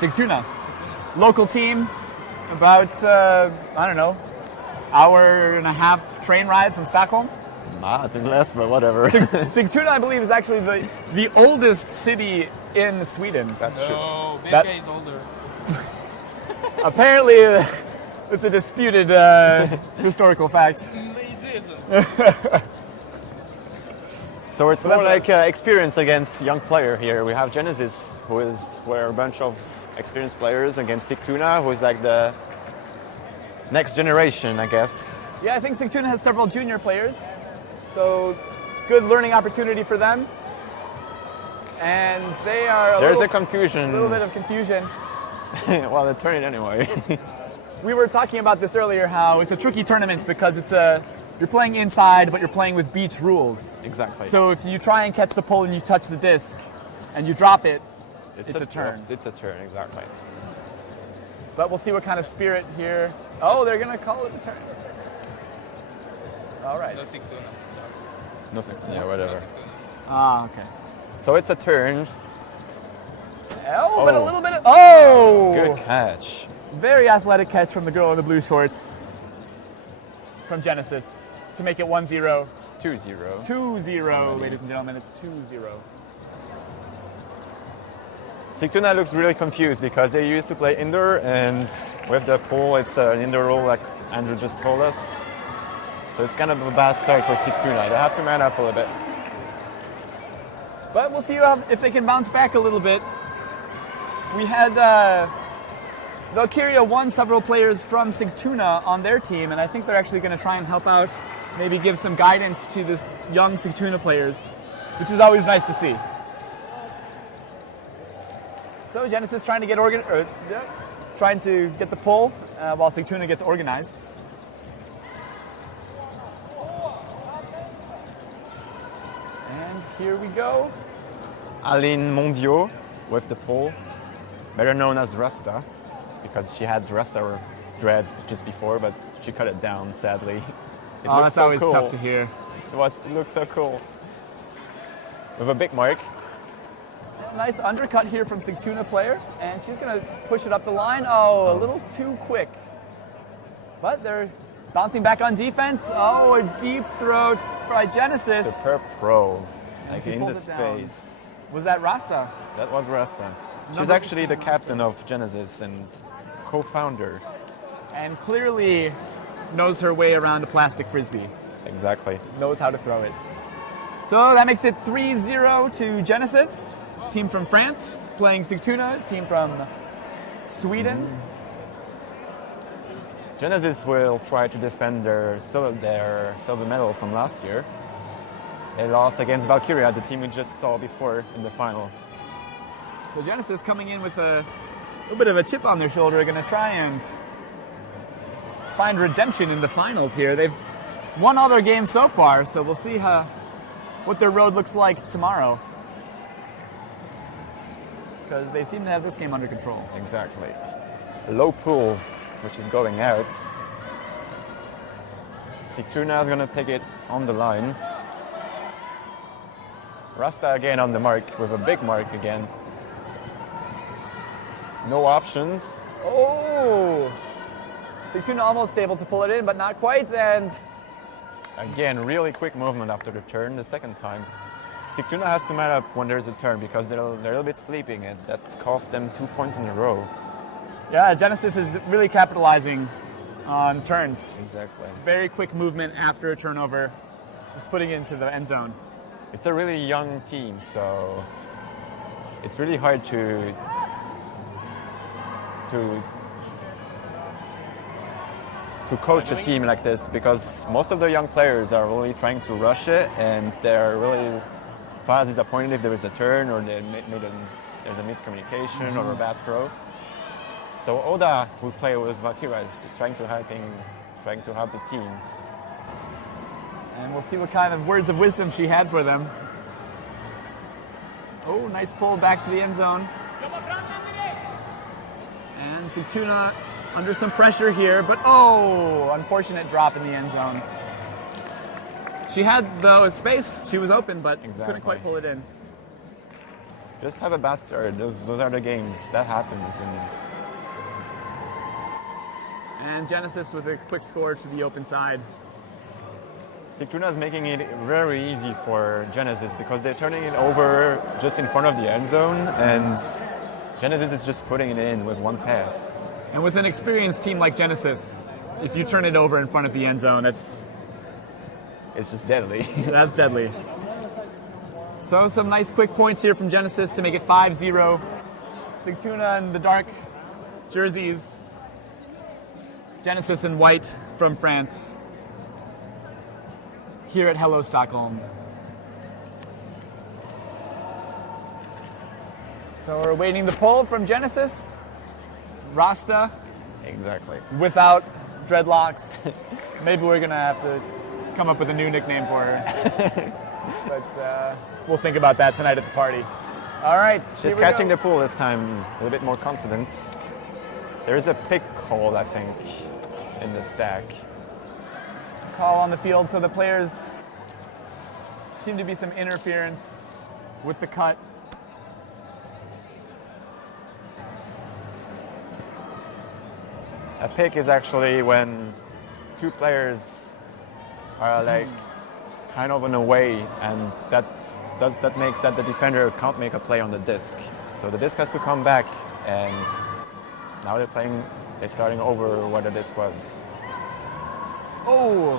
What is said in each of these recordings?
Sigtuna. Local team, about, I don't know, hour and a half train ride from Stockholm. I think less, but whatever. Sigtuna, I believe, is actually the oldest city in Sweden. That's true. No, Benga is older. Apparently, it's a disputed historical fact. It is. So it's more like experience against young player here. We have Genesis, we're a bunch of experienced players, against Sigtuna, who is like the next generation, I guess. Yeah, I think Sigtuna has several junior players, so good learning opportunity for them. And they are There's a confusion. A little bit of confusion. Well, they turn it anyway. We were talking about this earlier, how it's a tricky tournament because you're playing inside, but you're playing with beach rules. Exactly. So if you try and catch the pole and you touch the disc and you drop it, it's a turn. It's a turn, exactly. But we'll see what kind of spirit here. Oh, they're going to call it a turn. All right. No Sigtuna. No sense. Yeah, whatever. Ah, okay. So it's a turn. Oh, but a little bit of... Oh! Good catch. Very athletic catch from the girl in the blue shorts from Genesis to make it 1-0. 2-0. 2-0, ladies and gentlemen. It's 2-0. Sigtuna looks really confused because they used to play indoor, and with the pool, it's an indoor rule like Andrew just told us. So it's kind of a bad start for Sigtuna. They have to man up a little bit. But we'll see if they can bounce back a little bit. We had Valkyria won several players from Sigtuna on their team, and I think they're actually going to try and help out, maybe give some guidance to the young Sigtuna players, which is always nice to see. So Genesis trying to get trying to get the pull while Sigtuna gets organized. And here we go. Aline Mondiaux with the pole, better known as Rasta, because she had Rasta dreads just before, but she cut it down, sadly. Oh, that's always tough to hear. It looks so cool. With a big mark. Nice undercut here from Sigtuna player, and she's going to push it up the line. Oh, a little too quick. But they're bouncing back on defense. Oh, a deep throw by Genesis. Superb throw, like she in pulled the it down. space. Was that Rasta? That was Rasta. She's Number actually the 15 captain of Genesis and co-founder. And clearly knows her way around a plastic frisbee. Exactly. Knows how to throw it. So that makes it 3-0 to Genesis. Team from France playing Sigtuna. Team from Sweden. Genesis will try to defend their silver medal from last year. They lost against Valkyria, the team we just saw before in the final. So Genesis coming in with a little bit of a chip on their shoulder, going to try and find redemption in the finals here. They've won all their games so far, so we'll see what their road looks like tomorrow. Because they seem to have this game under control. Exactly. Low pull, which is going out. Sigtuna is going to take it on the line. Rasta again on the mark with a big mark again. No options. Oh! Sigtuna almost able to pull it in, but not quite, and... Again, really quick movement after the turn the second time. Sigtuna has to man up when there's a turn because they're a little bit sleeping, and that's cost them 2 points in a row. Yeah, Genesis is really capitalizing on turns. Exactly. Very quick movement after a turnover, just putting it into the end zone. It's a really young team, so it's really hard to coach a team like this because most of the young players are really trying to rush it, and they're really fast disappointed if there is a turn or there's a miscommunication or a bad throw. So Oda, who played with Valkyria, just trying to help the team. And we'll see what kind of words of wisdom she had for them. Oh, nice pull back to the end zone. And Sigtuna under some pressure here, but oh, unfortunate drop in the end zone. She had the space, she was open, but couldn't quite pull it in. just have a bad start. Those are the games that happens. And Genesis with a quick score to the open side. Sigtuna is making it very easy for Genesis because they're turning it over just in front of the end zone, and Genesis is just putting it in with one pass. And with an experienced team like Genesis, if you turn it over in front of the end zone, It's just deadly. that's deadly. So some nice quick points here from Genesis to make it 5-0. Sigtuna in the dark jerseys. Genesis in white from France. Here at Hello Stockholm. So we're awaiting the pull from Genesis. Rasta Exactly. without dreadlocks. Maybe we're gonna have to come up with a new nickname for her. But we'll think about that tonight at the party. All right. She's catching the pool this time, a little bit more confident. There is a pick call, I think, in the stack. Call on the field, so the players seem to be some interference with the cut. A pick is actually when two players are like kind of in a way, and that makes that the defender can't make a play on the disc. So the disc has to come back, and now they're starting over where the disc was. Oh!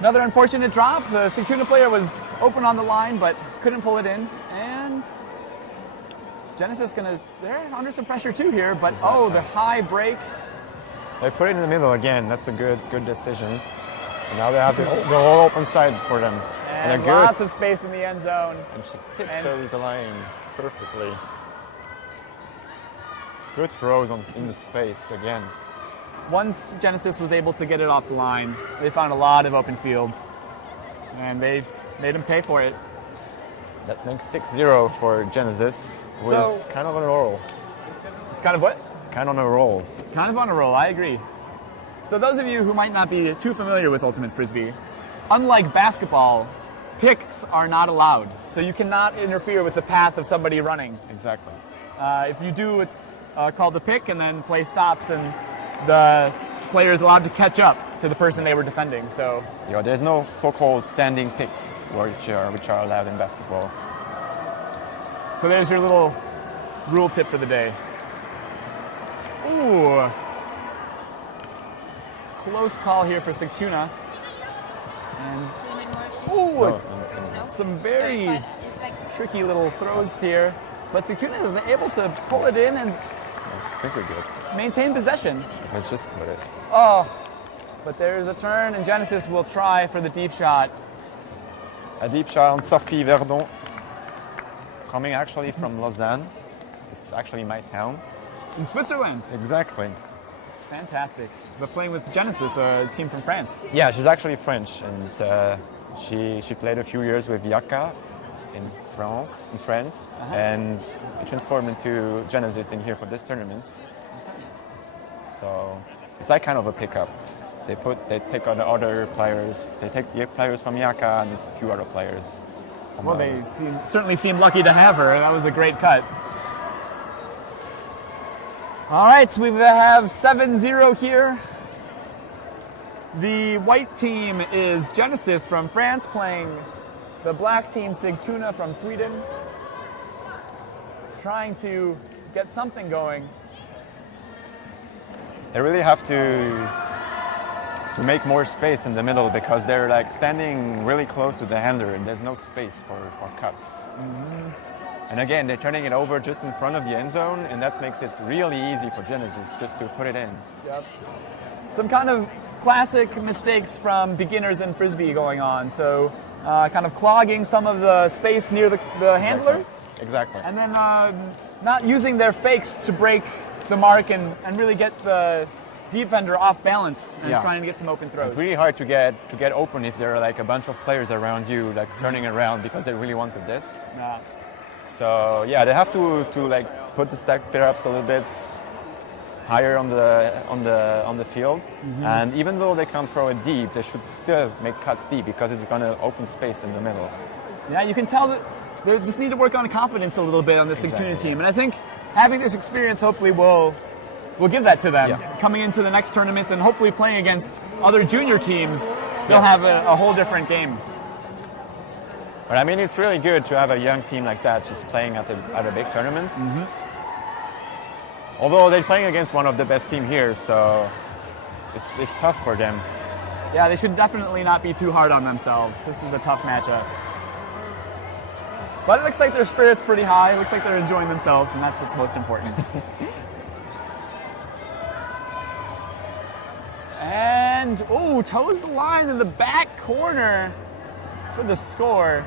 Another unfortunate drop. The Sigtuna player was open on the line, but couldn't pull it in. And Genesis they're under some pressure too here, but oh, the high break. They put it in the middle again. That's a good decision. And now they have the whole open side for them. And a lots of space in the end zone. And she tiptoes the line perfectly. Good throws in the space again. Once Genesis was able to get it off the line, they found a lot of open fields, and they made them pay for it. That makes 6-0 for Genesis, who is kind of on a roll. It's kind of what? Kind of on a roll. Kind of on a roll, I agree. So those of you who might not be too familiar with Ultimate Frisbee, unlike basketball, picks are not allowed. So you cannot interfere with the path of somebody running. Exactly. If you do, it's called a pick, and then play stops, and the player is allowed to catch up to the person they were defending. So Yeah, there's no so-called standing picks which are allowed in basketball. So there's your little rule tip for the day. Ooh. Close call here for Sigtuna. And ooh, some very tricky little throws here. But Sigtuna is able to pull it in and I think we're good. maintain possession. Let's just put it. Oh, but there's a turn, and Genesis will try for the deep shot. A deep shot on Sophie Verdon, coming actually from Lausanne. It's actually my town. In Switzerland. Exactly. Fantastic. But playing with Genesis, a team from France. Yeah, she's actually French, and she played a few years with Yaka in France, and we transformed into Genesis in here for this tournament. So it's like kind of a pickup. They take on the other players. They take players from Yaka and there's a few other players. Well, they certainly seem lucky to have her. That was a great cut. All right, so we have 7-0 here. The white team is Genesis from France playing the black team Sigtuna from Sweden. Trying to get something going. They really have to make more space in the middle because they're like standing really close to the handler and there's no space for cuts. Mm-hmm. And again, they're turning it over just in front of the end zone, and that makes it really easy for Genesis just to put it in. Yep. Some kind of classic mistakes from beginners in Frisbee going on. So kind of clogging some of the space near the handlers. Exactly. And then not using their fakes to break the mark and really get the defender off balance and trying to get some open throws. It's really hard to get open if there are like a bunch of players around you like turning around because they really want the disc. Yeah. So yeah, they have to like put the stack perhaps a little bit higher on the field. Mm-hmm. And even though they can't throw it deep, they should still make cut deep because it's going to open space in the middle. Yeah, you can tell that they just need to work on confidence a little bit on the Sigtuna Exactly. team. And I think having this experience hopefully will give that to them coming into the next tournaments and hopefully playing against other junior teams. They'll have a whole different game. But I mean, it's really good to have a young team like that just playing at a big tournament. Although they're playing against one of the best team here, so it's tough for them. Yeah, they should definitely not be too hard on themselves. This is a tough matchup. But it looks like their spirit's pretty high. It looks like they're enjoying themselves, and that's what's most important. And, toes the line in the back corner for the score.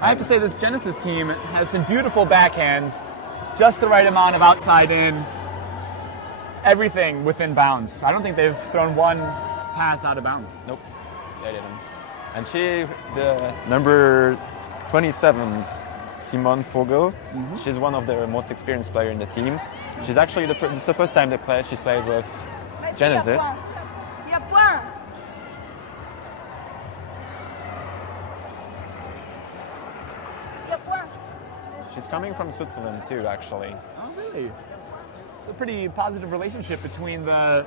I have to say this Genesis team has some beautiful backhands, just the right amount of outside in, everything within bounds. I don't think they've thrown one pass out of bounds. Nope, they didn't. And the number 27, Simone Fogel, she's one of the most experienced players in the team. She's actually this is the first time they play. She plays with Genesis. She's coming from Switzerland too, actually. Oh, really? It's a pretty positive relationship between the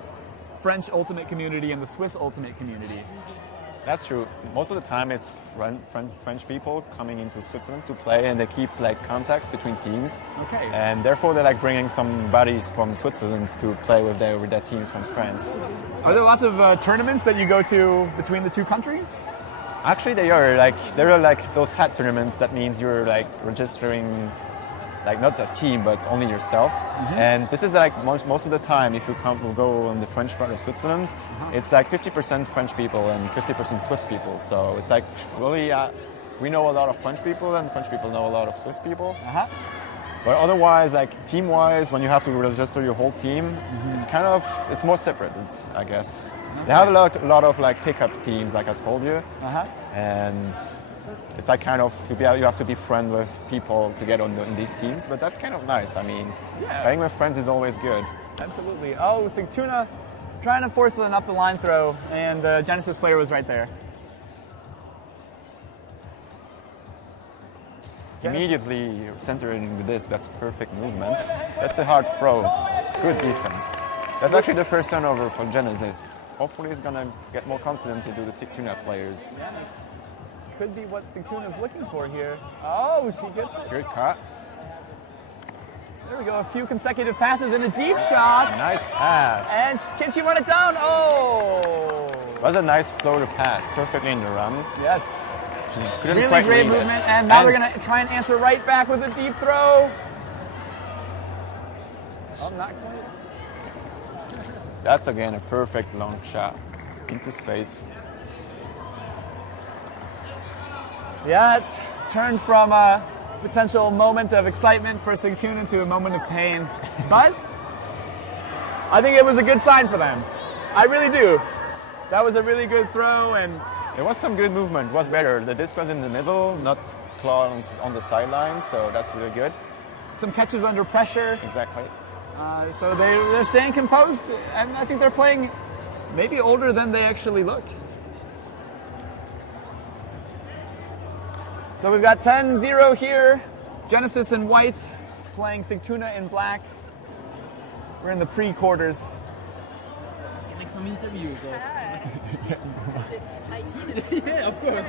French ultimate community and the Swiss ultimate community. That's true. Most of the time, it's French people coming into Switzerland to play, and they keep like contacts between teams. Okay. And therefore, they're like bringing some buddies from Switzerland to play with their teams from France. Are there lots of tournaments that you go to between the two countries? Actually, there are like those hat tournaments. That means you're like registering, like not a team, but only yourself. And this is like most of the time, if you go on the French part of Switzerland, it's like 50% French people and 50% Swiss people. So it's like really, we know a lot of French people, and French people know a lot of Swiss people. But otherwise, like team-wise, when you have to register your whole team, it's more separate, I guess. They have a lot of like pickup teams, like I told you, and it's like kind of you have to be friends with people to get in these teams. But that's kind of nice. I mean, playing with friends is always good. Absolutely. Oh, Sigtuna trying to force an up the line throw, and the Genesis player was right there. Immediately centering into this, that's perfect movement. That's a hard throw. Good defense. That's actually the first turnover for Genesis. Hopefully he's going to get more confident into the Sigtuna players. Could be what Sigtuna is looking for here. Oh, she gets it. Good cut. There we go. A few consecutive passes and a deep shot. Nice pass. And can she run it down? Oh! Was a nice floater pass, perfectly in the run. Yes. She couldn't Really quite great read it. movement, and now they're going to try and answer right back with a deep throw. Oh, not quite. That's again a perfect long shot into space. Yeah, it turned from a potential moment of excitement for Sigtuna to a moment of pain. But I think it was a good sign for them. I really do. That was a really good throw, and It was some good movement. It was better. The disc was in the middle, not clawed on the sideline, so that's really good. some catches under pressure. Exactly. So they're staying composed, and I think they're playing maybe older than they actually look. So we've got 10-0 here. Genesis in white playing Sigtuna in black. We're in the pre-quarters. Can make some interviews. I cheated. Yeah, of course.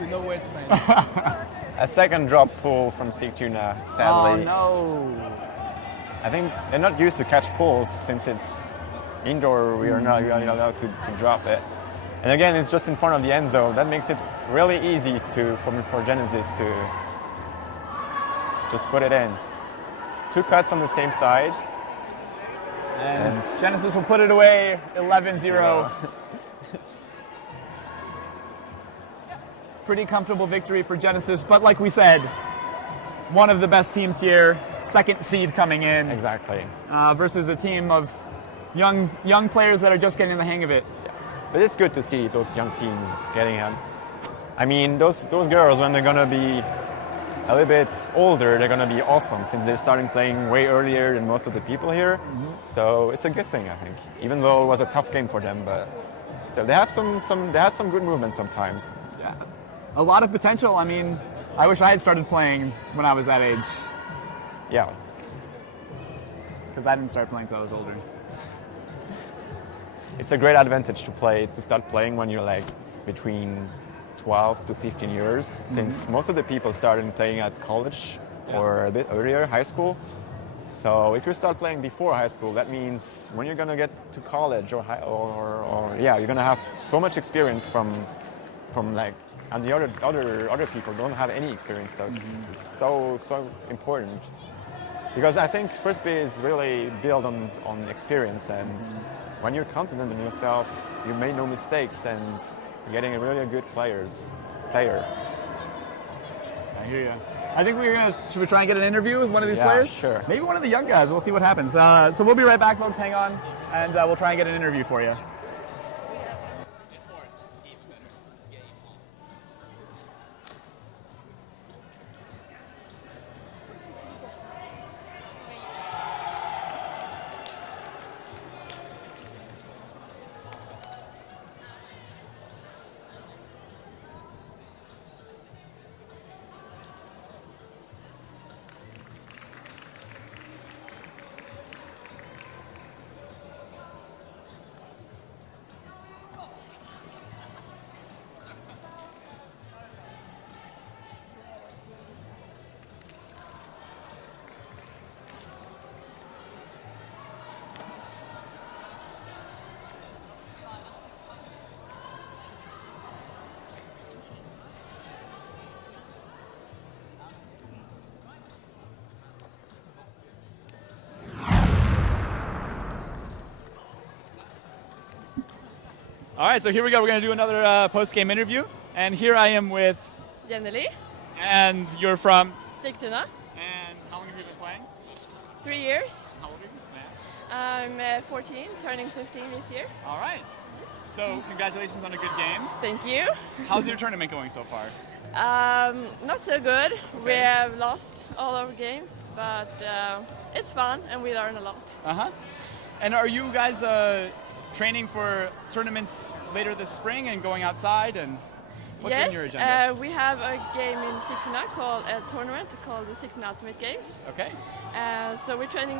You know where to find it. A second drop pull from Sigtuna, sadly. Oh no. I think they're not used to catch pulls since it's indoor. We are not allowed to drop it. And again, it's just in front of the end zone. That makes it really easy for Genesis to just put it in. Two cuts on the same side. And Genesis will put it away 11-0. Pretty comfortable victory for Genesis, but like we said, one of the best teams here, second seed coming in. Exactly. Versus a team of young players that are just getting the hang of it. Yeah. But it's good to see those young teams getting in. I mean, those girls, when they're going to be a little bit older, they're going to be awesome since they're starting playing way earlier than most of the people here. Mm-hmm. So it's a good thing, I think. Even though it was a tough game for them, but still, they had some good movement sometimes. Yeah. a lot of potential. I mean, I wish I had started playing when I was that age, Yeah. because I didn't start playing until I was older. It's a great advantage to start playing when you're like between 12 to 15 years, since most of the people started playing at college or a bit earlier, high school. So if you start playing before high school, that means when you're gonna get to college or you're gonna have so much experience from like, and the other people don't have any experience. So it's so important, because I think frisbee is really built on experience, and when you're confident in yourself, you make no mistakes, and you're getting a really good player. I hear you. I think should we try and get an interview with one of these Yeah, players? sure. Maybe one of the young guys. We'll see what happens. So we'll be right back, folks. Hang on, and we'll try and get an interview for you. All right, so here we go. We're going to do another post-game interview. And here I am with... Jenny, And you're from... Sigtuna, And how long have you been playing? 3 years. How old are you? I'm 14, turning 15 this year. All right. So congratulations on a good game. Thank you. How's your tournament going so far? Not so good. We have lost all our games, but it's fun and we learn a lot. Uh-huh. And are you guys training for tournaments later this spring and going outside? And what's yes, on your agenda? we have a game in Sigtuna called a tournament called the Sigtuna Ultimate Games. Okay. So we're training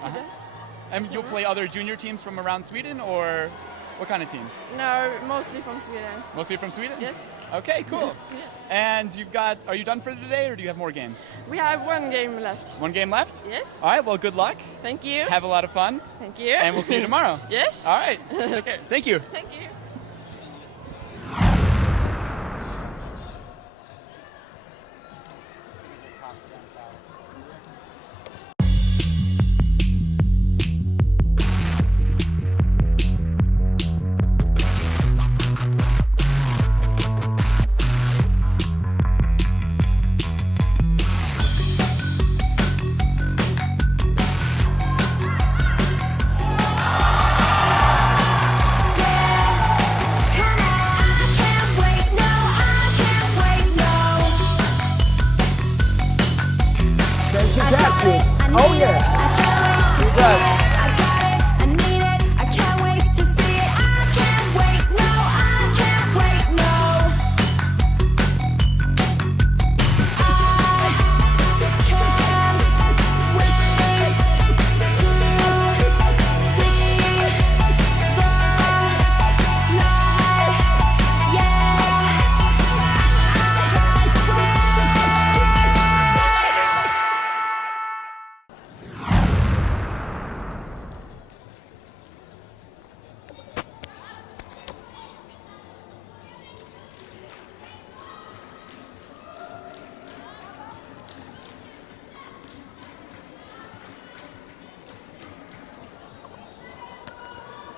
to that. And you'll play other junior teams from around Sweden, or what kind of teams? No, mostly from Sweden. Mostly from Sweden? Yes. Okay, cool. Yes. And are you done for today, or do you have more games? We have one game left. One game left? Yes. All right, well, good luck. Thank you. Have a lot of fun. Thank you. And we'll see you tomorrow. Yes. All right. Take care. Thank you. Thank you. Oh, yeah. He does.